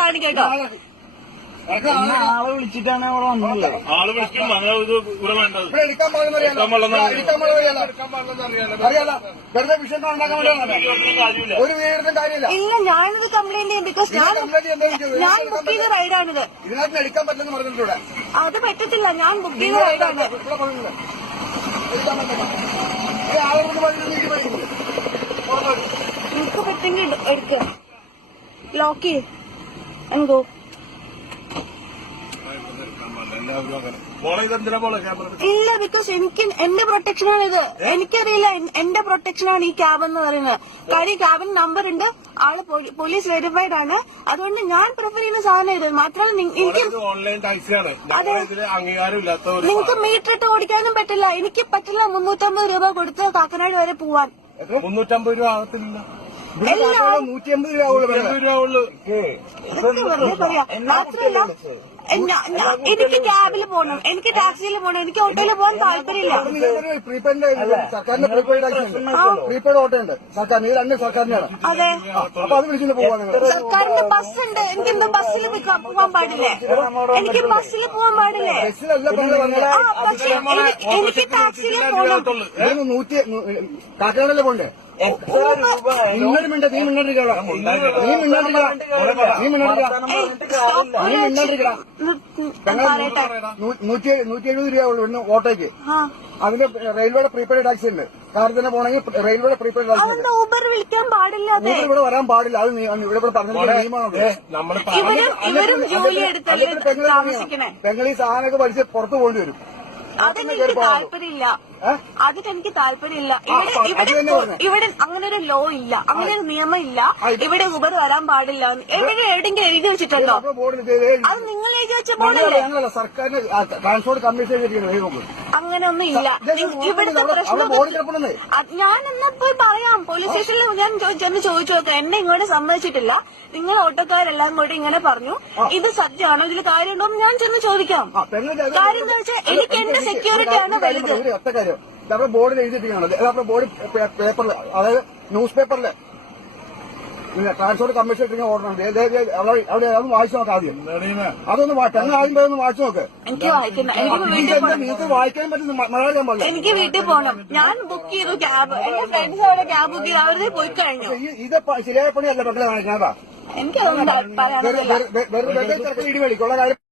കാണിക്കട്ടോ. ആളെ വിളിച്ചിട്ടാണ് അവിടെ വന്നത്. ആള് വിളിക്കും അങ്ങനെ ഇത് ഇവിടെ വേണ്ടത് എടുക്കാൻ പാടുന്ന അറിയാലോ. വെറുതെ വിഷയം ഉണ്ടാക്കാൻ കാര്യമില്ല. ഒരു വീടിനും കാര്യമില്ല. ഇല്ല, ഞാനിത് കംപ്ലൈന്റ് ചെയ്യും. ബിക്കോസ് ഞാൻ ബുക്ക് ചെയ്ത റൈഡാണിത്. ഇതിനകത്ത് എടുക്കാൻ പറ്റില്ലെന്ന് പറഞ്ഞിട്ടുണ്ട്. അത് പറ്റത്തില്ല, ഞാൻ ബുക്ക് ചെയ്ത റൈഡാണ്. എനിക്ക് പറ്റെങ്കിൽ എടുക്ക, ലോക്ക് ചെയ്യും. എന്തോ ഇല്ല, ബിക്കോസ് എനിക്ക് എന്റെ പ്രൊട്ടക്ഷനാണ് ഇത്. എനിക്കറിയില്ല എന്റെ പ്രൊട്ടക്ഷനാണ് ഈ ക്യാബ് എന്ന് പറയുന്നത്. കാര്യം ക്യാബിന് നമ്പർ ഉണ്ട്, ആള് പോലീസ് വെരിഫൈഡ് ആണ്. അതുകൊണ്ട് ഞാൻ പ്രിഫർ ചെയ്യുന്ന സാധനം ഇത് മാത്രമല്ല. എനിക്ക് ഓൺലൈൻ ടാക്സിയാണ്, അംഗീകാരമില്ലാത്ത. നിങ്ങൾക്ക് മീറ്റർ ഇട്ട് ഓടിക്കാനും പറ്റില്ല. എനിക്ക് പറ്റില്ല 350 രൂപ കൊടുത്ത് കാക്കനാട് വരെ പോവാൻ. 350 രൂപ ആകത്തില്ല, 180 രൂപ ഉള്ളു. മാത്രമല്ല എനിക്ക് ക്യാബിൽ പോകണം, എനിക്ക് ടാക്സിയിൽ പോകണം, എനിക്ക് ഓട്ടോയിൽ പോകാൻ താല്പര്യമില്ല. സർക്കാരിന്റെ പ്രീപെയ്ഡ് ഓട്ടോ ഉണ്ട് സർക്കാരിന്, ഇത് തന്നെ സർക്കാരിനാണ്. അതെ, അപ്പൊ അത് വിളിച്ചിട്ട് പോവാൻ സർക്കാരിന്റെ ബസ് ഉണ്ട്. എനിക്കെന്താ ബസ്സിൽ പോകാൻ പാടില്ലേ? എനിക്ക് ബസ്സിൽ പോകാൻ പാടില്ലേ? പക്ഷെ എനിക്ക് ടാക്സിയിൽ പോകണം. കാക്കനാടല്ലേ പോണ്ടേ? ഇന്നൊരു മിണ്ട, നീ മിണ്ടാണ്ടിരിക്കണോ? നീ മിണ്ടാണ്ടിരിക്കണം. 170 രൂപ ഉള്ളു ഇവിടുന്ന് ഓട്ടോയ്ക്ക്. അതിന്റെ റെയിൽവേയുടെ പ്രീപെയ്ഡ് ടാക്സി ഉണ്ട്. കാറിൽ തന്നെ പോണെങ്കിൽ റെയിൽവേയുടെ പ്രീപെയ്ഡ് ടാക്സി ഉണ്ട്. ഊബർ വിളിക്കാൻ പാടില്ല, ഊബർ ഇവിടെ വരാൻ പാടില്ല. അത് ഇവിടെ പറഞ്ഞ നിയമമാണ്. പെങ്ങളീ സാധനമൊക്കെ പഠിച്ച് പുറത്തു പോകേണ്ടി വരും. അതിനെനിക്ക് താല്പര്യമില്ല. അതിനെനിക്ക് താല്പര്യമില്ല. ഇവിടെ അങ്ങനെ ഒരു ലോ ഇല്ല, അങ്ങനെ ഒരു നിയമം ഇല്ല. ഇവിടെ ഊബർ വരാൻ പാടില്ല എവിടെയെങ്കിലും എഴുതി വെച്ചിട്ടുണ്ടോ? അത് നിങ്ങൾ എഴുതി വെച്ച പോലല്ലേ? സർക്കാരിന് ട്രാൻസ്പോർട്ട് കമ്മീഷൻ അങ്ങനെയൊന്നും ഇല്ല. ഇവിടുത്തെ പ്രശ്നം ഞാൻ എന്നാ പോയി പറയാം. പോലീസ് സ്റ്റേഷനിൽ ഞാൻ ചെന്ന് ചോദിച്ചു നോക്കാം. എന്നെ ഇങ്ങോട്ട് സമ്മതിച്ചിട്ടില്ല. നിങ്ങൾ ഓട്ടോക്കാരെല്ലാം കൂടി ഇങ്ങനെ പറഞ്ഞു. ഇത് സത്യമാണോ, ഇതിൽ കാര്യമുണ്ടോ ഞാൻ ചെന്ന് ചോദിക്കാം. കാര്യം എന്താ വെച്ചാൽ എനിക്ക് എന്റെ സെക്യൂരിറ്റിയാണ് വലുത്. നമ്മുടെ ബോർഡിൽ എഴുതിയിട്ടാണ്, നമ്മുടെ ബോർഡ് പേപ്പറിൽ, അതായത് ന്യൂസ് പേപ്പറില് ട്രാൻസ്പോർട്ട് കമ്മീഷൻ ഓർഡർ ഉണ്ട്. അവിടെ അതൊന്ന് വായിച്ചു നോക്കാം ആദ്യം. അതൊന്ന് തെങ്ങ് ആദ്യം ഒന്ന് വായിച്ചു നോക്ക്. എനിക്ക് വായിക്കാൻ പറ്റുന്ന മലയാളം പാടില്ല. എനിക്ക് വീട്ടിൽ പോകണം. ഞാൻ ബുക്ക് ചെയ്തു ക്യാബ്. എന്റെ ഫ്രണ്ട്സ് അവിടെ ക്യാബ് ബുക്ക് ചെയ്ത് അവരുടെ പോയി കഴിഞ്ഞു. ഇത് ശരിയായ പണിയല്ല മക്കളെ കാണിക്കാതാ. എനിക്കതൊന്നും പറയാൻ വെറുതെ ഇടി മേടിക്കുള്ള കാര്യം.